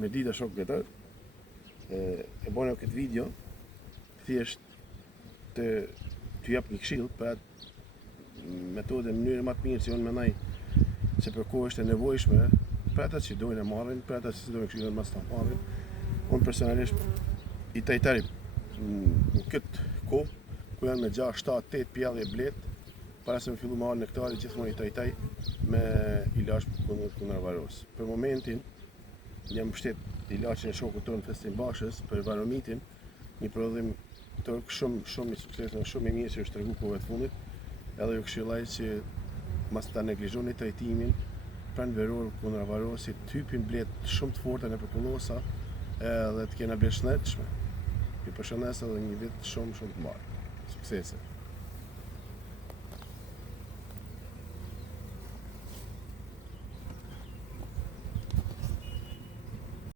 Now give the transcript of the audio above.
me dita shok këtë, e bona këtë video, thjesht të jap një këshill për atë metodë mënyrë më të mirë që unë mendoj se për kohë është e nevojshme për ata që dojnë e marrin, për ata që dojnë këshillën mas ta marrin. Unë personalisht i tajtari në këtë kohë ku janë me 6, 7, 8 pjellë e blet, para se me fillu me arë nektari, gjithmonë i tajtaj me ilaç kundër varros. Për momentin jam mbështet ilaçin e shokut tonë Festin Bashës për varomitin, një prodhim turk shumë i suksesshëm, shumë i mirë që është tregu kohëve të fundit, edhe ju këshillaj që mas ta neglizhoni trajtimin pranveror kundër varrosit, të hypin blet shumë të forta nëpër kollosa edhe të kena bletë shëndetshme. Ju përshëndes edhe një vit shumë të mbarë. Suksese!